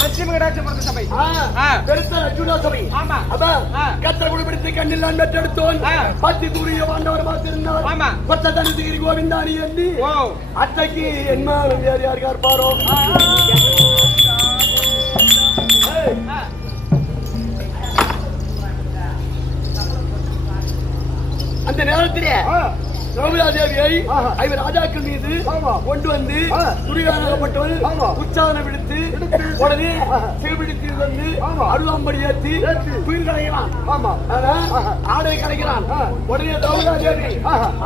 லட்சுமி கடாட்சி பிறந்த சபை. பெருத்த ஜூடா சபை. ஆமா. அப்ப கத்திர குடிபிடித்து கண்ணில் பெற்றெடுத்தோன் பத்தி தூரிய வாண்டவர் பார்த்திருந்தார். ஆமா. கொத்த தனிதிகிரி கோவிந்தானி எண்ணி அத்தைக்கு என்ன வேறு யாருக்கா இருப்பாரோ. அந்த நேரத்திலே தேவியை ஐவர் ராஜாக்கள் மீது கொண்டு வந்து துரியானப்பட்டவன் உச்சாதனம் விடுத்து உடனே சிறுபிடித்து வந்து அருளாம்படி ஏற்றி துயில் கலைகிறான். ஆடை கலைக்கிறான். உடனே தேவி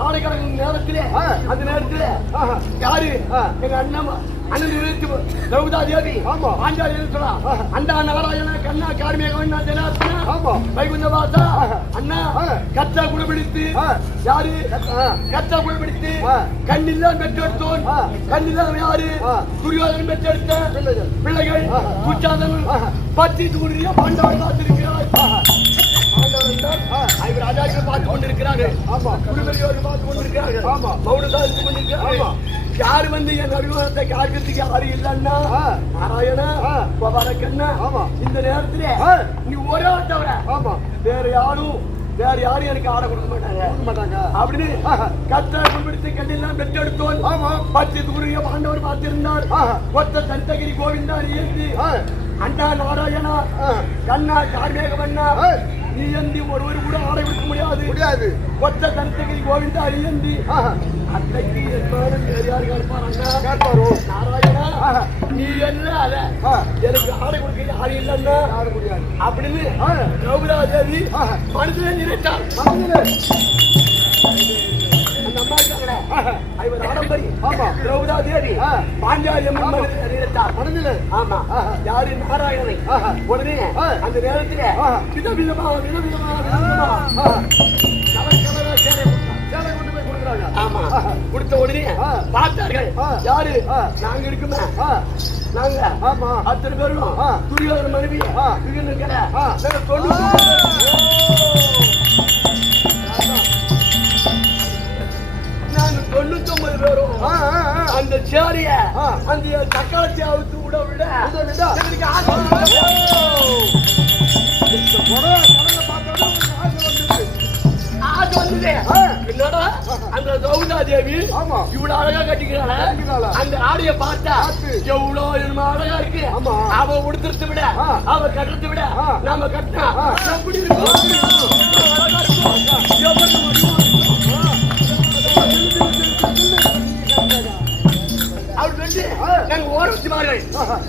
ஆடை கலைக்கும் நேரத்திலே அந்த நேரத்திலே யாரு எங்க அண்ணன் திரௌபதா தேவி பாஞ்சாலி சொல்லலாம். அண்டா நாராயண கண்ணா கார்மேகவண்ணா ஜனார்த்தனா வைகுந்தவாசா அண்ணா கச்சா குடிபிடித்து யாரு கச்சா குடிபிடித்து கண்ணில்லாம் பெற்றெடுத்தோன். கண்ணில்லாம் யாரு துரியோதனன் பெற்றெடுத்த பிள்ளைகள் துச்சாதனன் பத்தி தூரிய பாண்டவன் பார்த்திருக்கிறார். ராஜாக்கள் பார்த்து கொண்டிருக்கிறார்கள். குடிமரியோர்கள் பார்த்து கொண்டிருக்கிறார்கள். மௌனதா இருந்து கொண்டிருக்கிறார்கள். யாரு வந்து என் அபிமானத்தை காக்கிறதுக்கு யாரு இல்லன்னா நாராயண கண்ணா இந்த நேரத்திலே நீ ஒரு ஆள் தவிர வேற யாரும் எனக்கு ஆட கொடுக்க மாட்டாங்க அப்படின்னு கத்த கும்பிடித்து கண்ணெல்லாம் பெற்றெடுத்தோன். பத்து தூரிய பாண்டவர் பார்த்திருந்தார். கொத்த தந்தகிரி கோவிந்தா ஏந்தி அண்ணா நாராயணா கண்ணா கார்மேகவண்ணா நீ ஏந்தி ஒருவர் கூட ஆடை கொடுக்க முடியாது. கொத்த தந்தகிரி கோவிந்தா ஏந்தி அன்னைக்கு நாராயணா நீ என்ன எனக்கு ஆடை கொடுக்க யாரு இல்லைன்னா அப்படின்னு திரௌபதா தேவி மனதிலே நினைத்தார். அந்த அம்மா இருக்காங்களே ஐவர் ஆடம்பரி திரௌபதா தேவி பாஞ்சாலி நினைத்தார் மனதில். ஆமா யாரு நாராயணனை. உடனே அந்த நேரத்தில் விதவிதமா ஆமா கொடுத்த உடனே பார்த்தார்கள். யாரு நாங்க இருக்குமே நாங்க அத்தனை பேரும் துரியோதன மனைவி நாங்க 99 பேரும் அந்த சேரிய அந்த தக்காளத்தை அவுத்து விட விட என்னடா அந்த திரௌபதா தேவி இவ்வளவு அழகா கட்டிக்கிறாள். அந்த ஆடைய பார்த்தா எவ்வளவு அழகா இருக்கு. அவ உடுத்துறத விட அவ கட்டுறத விட நாம கட்டினா எப்படி நாங்க ஓர வச்சுமார்கள்.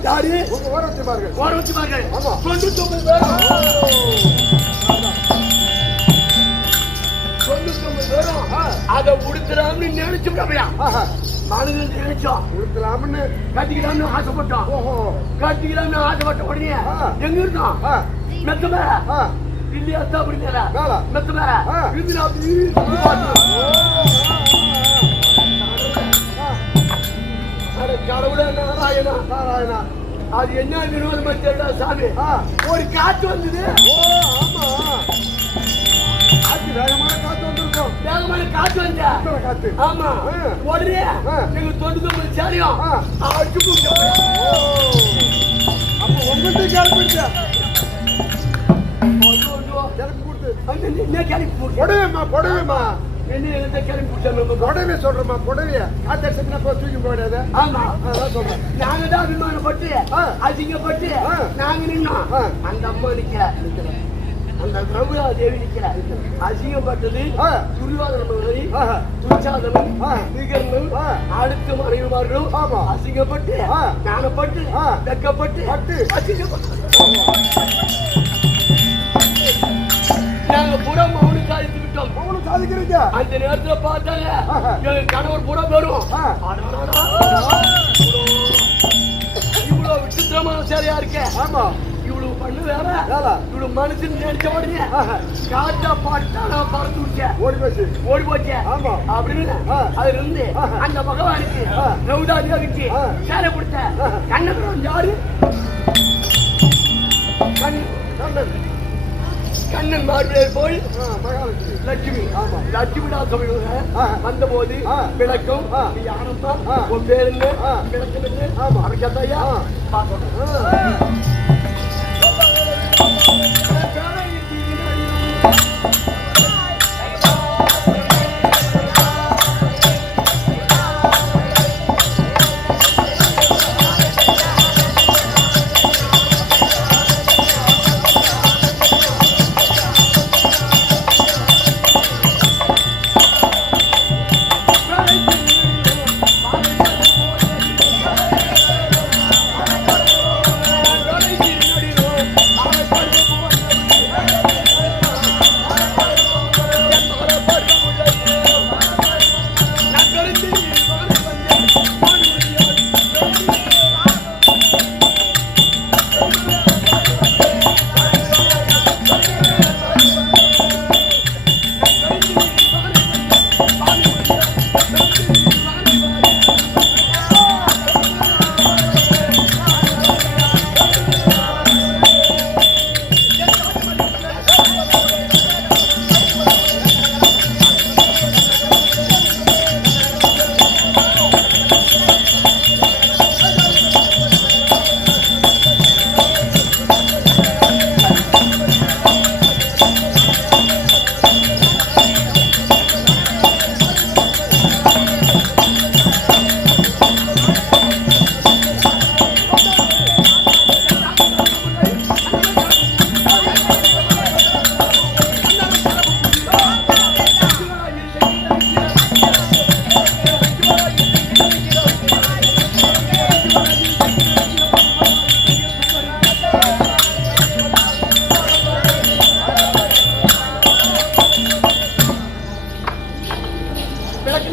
யாரு ஓர வச்சுமார்கள்? 99 பேர் அதை உடுத்தலாம்னு நினைச்சோம்னா மனதில் நினைச்சோம். உடுத்தலாம்னு கட்டிக்கலாம்னு ஆசைப்பட்டோம். கட்டிக்கலாம்னு ஆசைப்பட்ட உடனே எங்க இருந்தோம் மெத்த மேல இல்லையா அப்படி மெத்த மேல கடவுள நாராயணா அது என்ன வினோதமா தெரியல சாமி. ஒரு காற்று வந்தது. வேகமான காத்து வந்திருக்கும். வேகமான காத்து வந்தா காத்து. ஆமா உடனே எங்க 99 சேரியும் அடிச்சு அப்ப உங்களுக்கு கிளம்பிடுச்சா கிளம்பி கொடுத்து என்ன கிளம்பி புடவைமா என்ன கிளம்பி புடவை சொல்றமா புடவைய காத்தடிச்சுனா தூக்கி போயிடாது. ஆமா அதான் சொல்றேன். நாங்க தான் அபிமானப்பட்டு அசிங்கப்பட்டு நாங்க நின்னோம். அந்த அம்மா நிக்கிறேன். அந்த திரௌபதா தேவி நிற்கிறார். அசிங்கப்பட்டது துரியோதன மகனை துச்சாதனன் விகர்ணன் அடுத்த மனைவிமார்களும் அசிங்கப்பட்டு ஞானப்பட்டு வெக்கப்பட்டு அசிங்கப்பட்டு நாங்க புறம் மௌனம் சாதித்து விட்டோம். மௌனம் சாதிக்கிறீங்க. அந்த நேரத்துல பார்த்தாங்க எங்க கணவர் புறம் வரும். இவ்வளவு விசித்திரமான சேரையா இருக்க. ஆமா இவ்வளவு பண்ணு வேற இவ்வளவு மனுஷன் நினைச்ச உடனே காத்தா பாட்டா நான் பறந்து விட்டேன். ஓடி போச்சு. ஆமா அப்படின்னு அதுல இருந்து அந்த பகவானுக்கு திரௌபதா தேவிக்கு சேரை கொடுத்த கண்ணன் யாரு? கண்ணன் மார்பிளர் போல் லட்சுமி லட்சுமி நான் வந்த போது விளக்கம் யாரம்மா உன் பேர் என்ன விளக்கம் என்ன அவருக்கு அதையா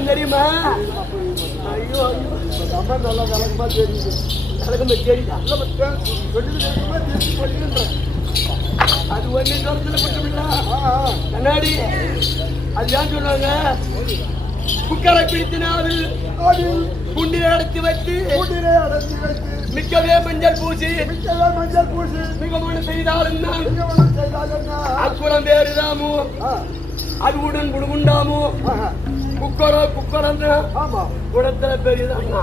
தெரியுமா? ஐயோ அம்மா நல்லா விளக்கமா தெரியுது. விளக்கமா தெரியுது. அது ஒண்ணு தூரத்துல பட்டுவிடா கண்ணாடி. அது ஏன் சொல்லுவாங்க? குக்கரை பிடித்தினால் குண்டிலே அடைத்து வைத்து மிக்கவே மஞ்சள் பூசி மிகவும் செய்தாலும் அக்குளம் வேறுதாமோ அது உடன் குடுகுண்டாமோ குக்கரம் குடத்துல பெரியதா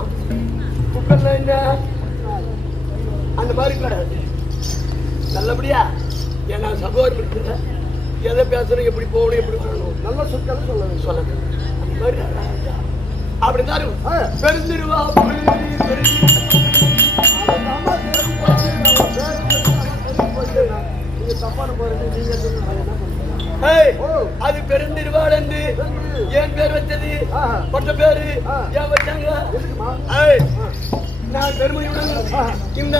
குக்கர்ல என்ன அந்த மாதிரி கிடையாது. நல்லபடியா ஏன்னா சகோதரர் எதை பேசுறோம், எப்படி போகணும், எப்படி வரணும், நல்ல சொற்கள் சொல்லணும். அந்த மாதிரி அப்படித்தான் பெருந்திருவா தப்பான போறது நீங்க அது பெருந்திருவாள் என்று ஏன் பேர் வச்சது? மற்ற பேரு ஏன் வச்சாங்க? நான் பெருமையுடன் இந்த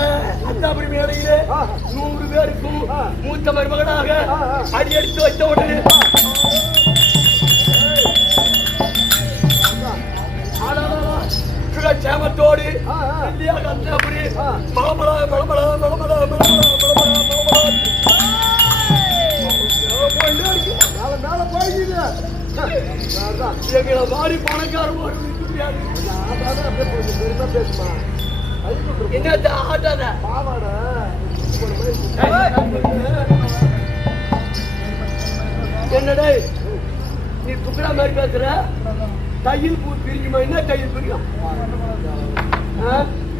அத்தாபுரி மேடையிலே 100 பேருக்கும் மூத்த மருமகனாக அடியெடுத்து வைத்த உடனே சேமத்தோடு அத்தாபுரி மலமலா மலமலா மலமலா மேல போயிடுது. எங்களை மாறி பணக்காரன் பேசுமா ஆட்டாத பாவாட என்னடே நீ துக்குறா மாதிரி பேசுற? தையல் பூ பிரிக்குமா? என்ன தையல் பிரிக்கும்?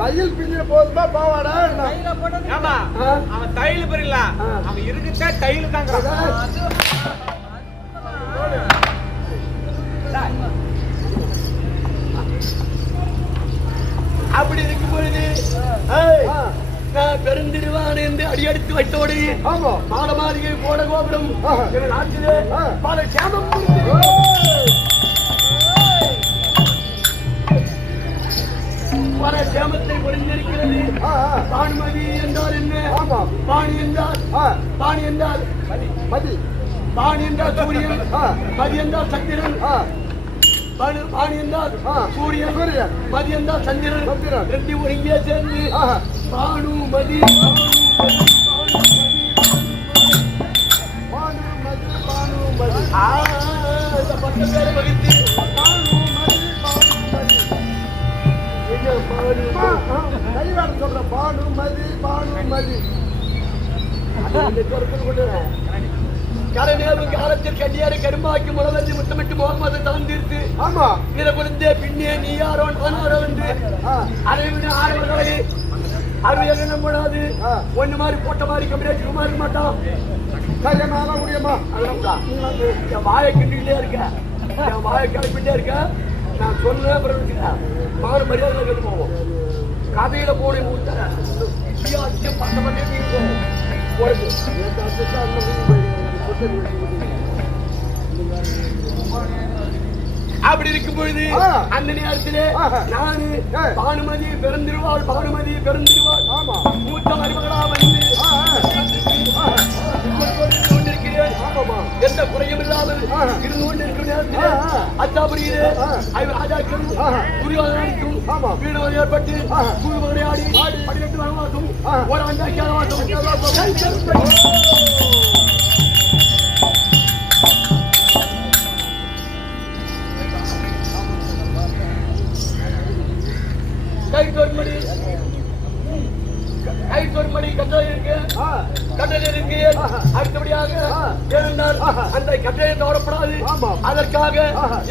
தையல் பிரிஞ்ச போதுமா பாவாடா? அவன் தையல் பிரியல, அவன் இருக்குச்சா தையல் தாங்க. அப்படி இருக்கும் பொழுது நான் பெருந்திருவான் என்று அடியெடுத்து வைத்தோடு மாட மாளிகை போட கோபுரம் நாட்டிலே பல சேமம் பல சேமத்தை பொழிந்திருக்கிறது. பானுமதி என்றால் என்ன? பாணி என்றால் மதி, பாணி என்றால் சூரியன், மதி என்றால் சந்திரன், பாணி என்றால் சூரியன், மதி என்றால் சந்திரன். ரெண்டு ஒருங்கே சேர்ந்து பானுமதி பத்து பேரை வகித்து சொல்ற பானுமதி கரநேவு காலத்தில் கண்ணியாரை கரும்பாக்கி முளவந்து முத்தமிட்டு முகமது தாந்திருத்து ஆமா இதை குழந்தை பின்னே நீ யாரோ நானோ வந்து அதை விட ஆர்வங்களை அறுவையாக என்ன போடாது ஒண்ணு மாதிரி போட்ட மாதிரி கம்பெனி இருக்க மாட்டான் தைரியமாக முடியுமா அதெல்லாம் என் வாயை கிண்டிக்கிட்டே இருக்க என் வாயை கிளப்பிட்டே இருக்க நான் சொன்ன பிறகு மான மரியாதை கட்டு போவோம் கதையில போன ஊத்தர பட்ட பண்ணி போவோம் அப்படி இருக்கும் பொழுது அந்த நேரத்திலே நானு பானுமதி பிறந்திருவாள் ஆமா மூத்த மருமகளா வந்து எந்த குறையும் இல்லாமல் இருந்து கொண்டிருக்கும் நேரத்திலே அச்சாபுரியிலே ராஜாக்களும் துரியோதனனுக்கும் வீடு ஏற்பட்டு குழுமகளையாடி 18 வனவாசம் ஒரு ஆண்டாக்கிய கைத்தொருமணி கட்டளை இருக்கு அடுத்தபடியாக அந்த கட்டளை தவறப்படாது அதற்காக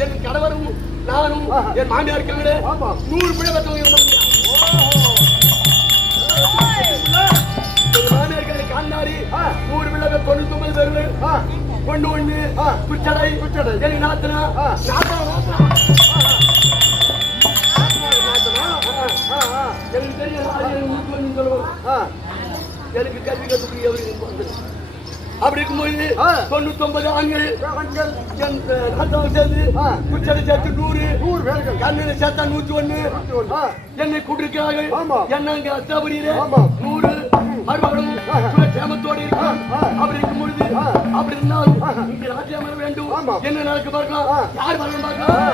என் கணவரும் நானும் என் மாமியார் இருக்காங்களே 100 பிள்ளை மாமியார் காந்தாரி 100 பிள்ளை 99 பேர்கள் ஒண்ணு குச்சடை எனக்கு நாத்தனா எனக்கு தெரியும் எனக்கு கல்வி கற்றுக்கூடிய அப்படி இருக்கும்போது 99 ஆண்கள் சேர்ந்து குச்சடை சேர்த்து 100 பேர்கள் கண்ணில சேர்த்தா 101 என்னை கூட்டிருக்கிறார்கள் என்ன அங்க அச்சாபுரியில 100 மருமகளும் சேமத்தோடு இருக்கும் அப்படி இருக்கும் பொழுது அப்படி இருந்தாலும் இங்க ராஜ்யம் வர வேண்டும் என்ன நடக்க பார்க்கலாம் யார் வரணும் பார்க்கலாம்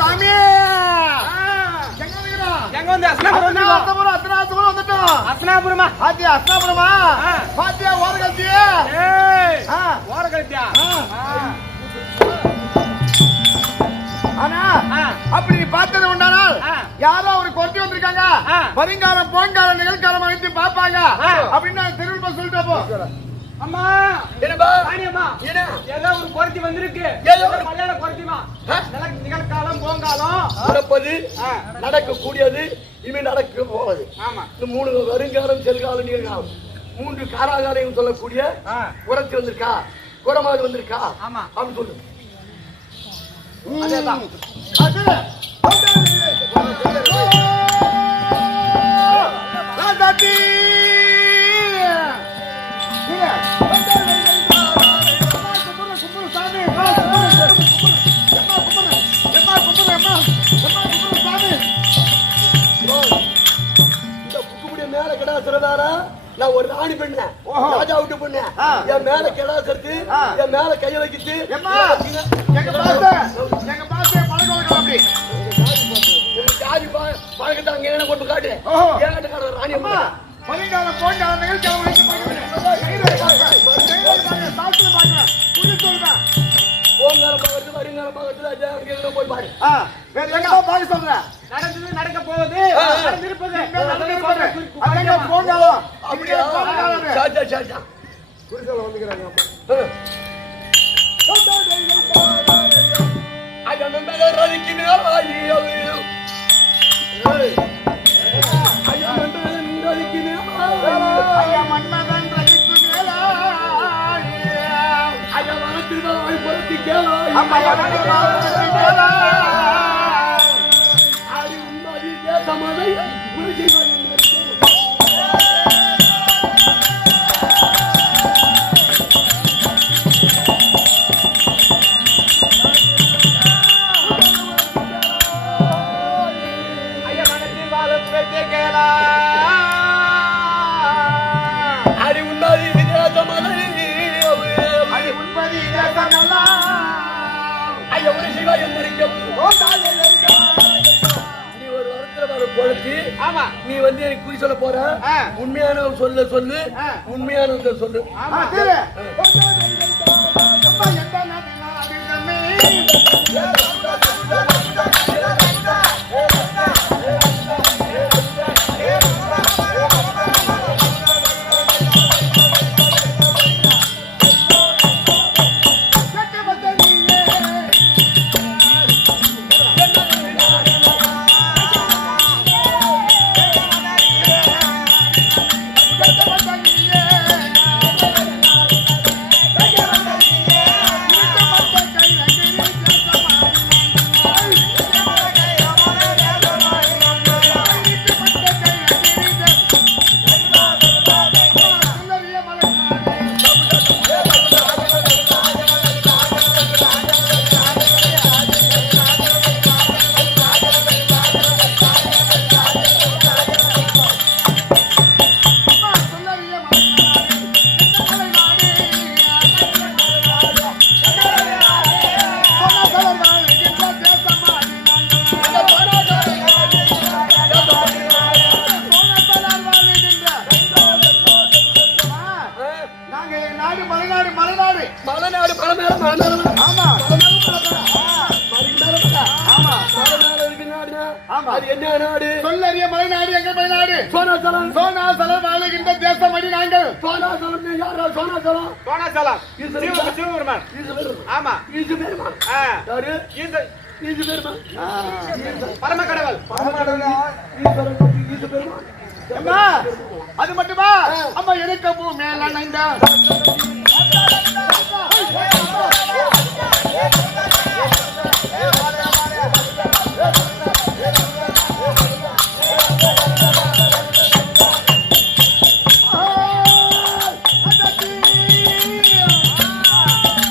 சாமி எங்க வந்து அஸ்னாபுரம் வந்துட்டோம் அஸ்னாபுரமா பாத்தியா ஓரகத்தியா ஆனா அப்படி பார்த்தது உண்டானால் யாரோ ஒரு கொட்டி வந்திருக்காங்க வருங்காலம் போங்காலம் நிகழ்காலம் அழைத்து பாப்பாங்க அப்படின்னு திரும்ப சொல்லிட்டு போ அம்மா என்னப்பா ராணியம்மா என்ன ஏதோ ஒரு குறைச்சி வந்திருக்கு ஏதோ ஒரு கல்யாண குறைச்சிமா நிகழ்காலம் போங்காலம் நடப்பது நடக்க கூடியது இனிமே நடக்க போவது ஆமா இந்த 3 வருங்காலம் செல்காலம் நிகழ்காலம் 3 காராகாரம் சொல்லக்கூடிய குறைச்சி வந்திருக்கா குறமாது வந்திருக்கா ஆமா அப்படின்னு சொல்லு அதேதான் அது நான் ஒரு ராணி பெண்ண ராஜா விட்டு பெண்ண என் மேல கிடா கருத்து என் மேல கைய வைக்கிட்டு ஜாதி பழக்கத்தை அங்க என்ன கொண்டு காட்டு ஏன் ராணி அம்மா போய் பாரு நடந்தது நடக்க போகுது நீ வந்து எனக்கு குறி சொல்ல போற உண்மையான சொல்லு உண்மையான சொல்லு மலைநாடு மலைநாடு மலைநாடு மலை மேல மலை மேல ஆமா மலை மேல மலை ஆமா மலை மேல இருக்கு நாடுனா ஆமா. அது என்ன நாடு? சொல்லறிய மலைநாடு எங்க மலைநாடு சோனாசலம். சோனாசலம் வாழுகின்ற தேசம் அடி நாங்கள் சோனாசலம் யாரா? சோனாசலம் கோணாசலம் ஈஸ்வரன். சிவபெருமான் ஈஸ்வரன். ஆமா ஈஸ்வரன். ஆ. யாரு? இந்த ஈஸ்வரன். பரமக்கடவுள் ஈஸ்வரன். அம்மா அது மட்டுமா அம்மா இருக்க பூ மேல நைந்த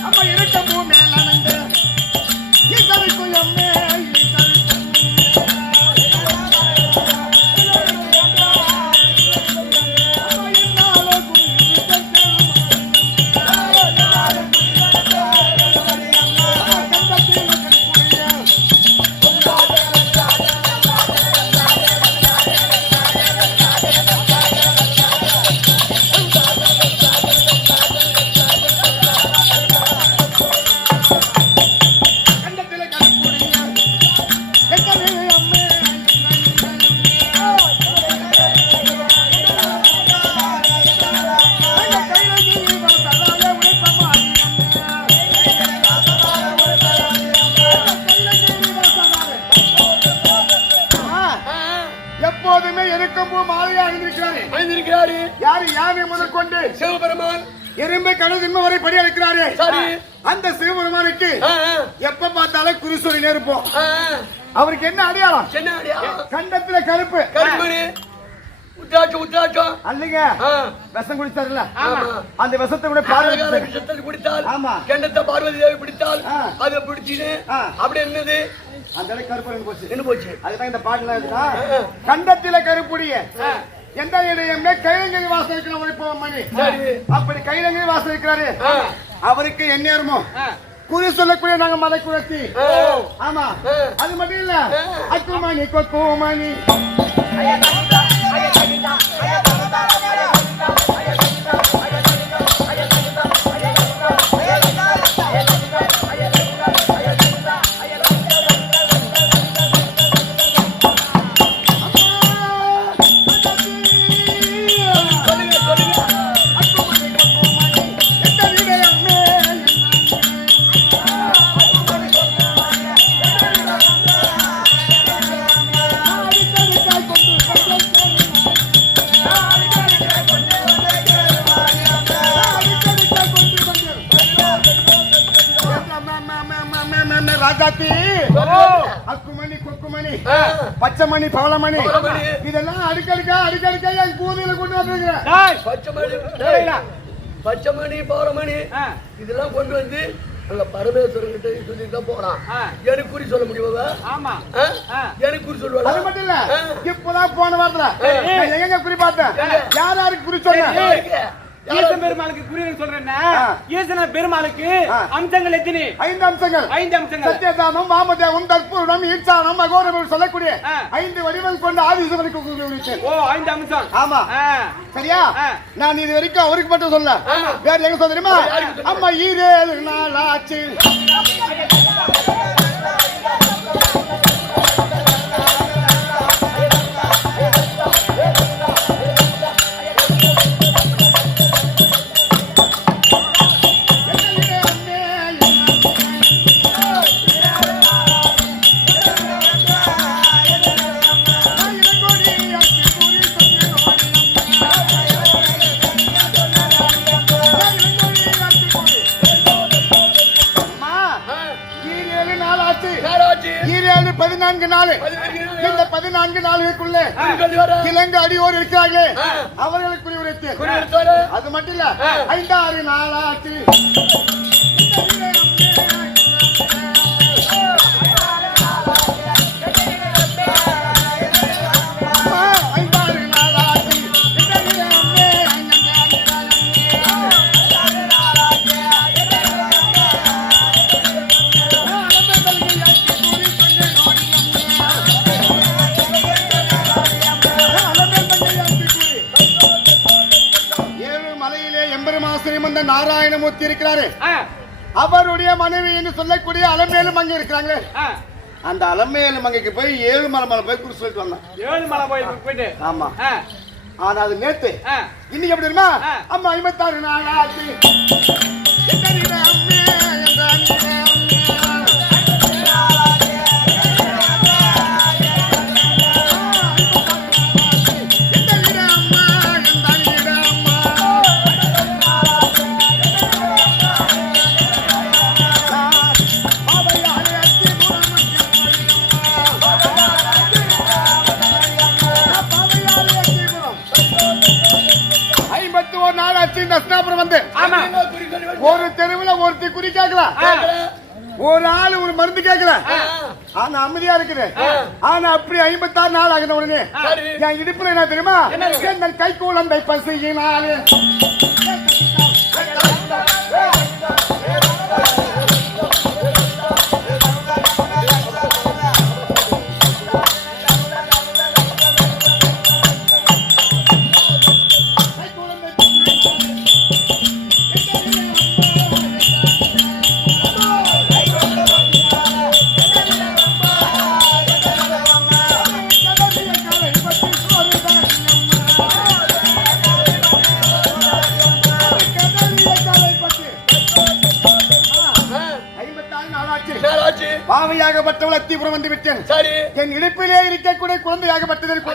அம்மா இருக்க பூ மேல நைந்த ஈசனுக்கு எம்மே எப்போதுமே இருக்கும் பூ மாலையா அணிந்திருக்கிறாரு. அணிந்திருக்கிறாரு. யாரு? யானை முதல் கொண்டு சிவபெருமான். எறும்பை கடல் வரை படி அளிக்கிறாரு. சரி. அந்த சிவபெருமானுக்கு எப்ப பார்த்தாலும் குறி சொல்லி இருப்போம். அவருக்கு என்ன அடையாளம்? என்ன அடையாளம்? கண்டத்துல கருப்பு கருமணி உத்தாச்சம் அல்லங்க விஷம் குடிச்சாருல்ல ஆமா. அந்த விஷத்தை விட பார்வதி விஷத்தை குடித்தால் ஆமா. கண்டத்தை பார்வதி தேவி பிடித்தால் அதை பிடிச்சின்னு ஆ. அப்படி என்னது அந்த இடம் கருப்பு நின்னு போச்சு. நின்னு போச்சு. அதுதான் இந்த பாட்டுல இருக்குதா கண்டத்தில கருப்புடைய எந்த இடையுமே கைலங்கை வாசம் இருக்கிற இப்போ மணி சரி. அப்படி கைலங்கை வாசம் இருக்கிறாரு. அவருக்கு என்ன நேரமோ குறி சொல்லக்கூடிய நாங்க மலை குளத்தி ஆமா. அது மட்டும் இல்ல அக்குமணி கொக்குமணி ராஜாத்தி அக்குமணி கொக்குமணி பச்சைமணி பவளமணி இதெல்லாம் அடிக்கடிக்கா என் கூதியில கொண்டு வந்துருக்கிறேன். பச்சைமணி பௌரமணி இதெல்லாம் கொண்டு வந்து அங்க பரமேஸ்வரன் கிட்ட சொல்லிட்டு தான் போறான். எனக்கு குறி சொல்ல முடியுமா? ஆமா. எனக்கு குறி சொல்லுவா? அது மட்டும் இல்ல இப்பதான் போன வாரத்துல எங்க குறி பார்த்தேன். யாருக்கு குறி சொன்னேன்? ஈசன் பெருமாளுக்கு குறின்னு சொல்றேன்னா ஈசன பெருமாளுக்கு அம்சங்கள் எத்தனை? 5 அம்சங்கள். 5 அம்சங்கள். சத்யதானம் வாமதேவம் தற்பூர்ணம் ஈச்சானம் அகோரம் சொல்லக்கூடிய 5 வடிவம் கொண்ட ஆதிசவனுக்கு குறித்தேன். ஓ 5 அம்சம். ஆமா. சரியா? நான் இது வரைக்கும் அவருக்கு மட்டும் சொல்ல வேற எங்க சொல்ல தெரியுமா? அம்மா 7 நாள் ஆச்சு ஈரேழு 14 நாள். இந்த 14 நாளுக்குள்ளே கிழங்கு அடியோர் இருக்கிறார்களே அவர்களுக்கு குறிவிடுத்து. அது மட்டும் இல்ல 5-6 நாளாச்சு நாராயண ஒருத்தி இருக்கிறாரு அவருடைய மனைவி என்று சொல்லக்கூடிய அலமேலு மங்கை இருக்கிறாங்களே அந்த அலமேலு மங்கைக்கு போய் ஏழுமலை போய் குறிச்சு சொல்லிட்டு வந்தான். ஏழுமலை போயிட்டு ஆமா. ஆனா அது நேத்து இன்னைக்கு எப்படி தெரியுமா? அம்மா 56 நாள் ஆச்சு. தஸ்னாபுரம் வந்து ஒரு தெருவுல ஒருத்தி குறி கேட்கல, ஒரு ஆளு ஒரு மருந்து கேட்கல, ஆனா அமைதியா இருக்குது. ஆனா அப்படி 56 நாள் ஆகுது உடனே என் இடுப்புல என்ன தெரியுமா? என் கை குழந்தை பசியினாலே பாவையாகப்பட்டவள் அத்திபுரம் வந்து விட்டேன். என் இடுப்பிலே இருக்கக்கூடிய குழந்தையாகப்பட்டது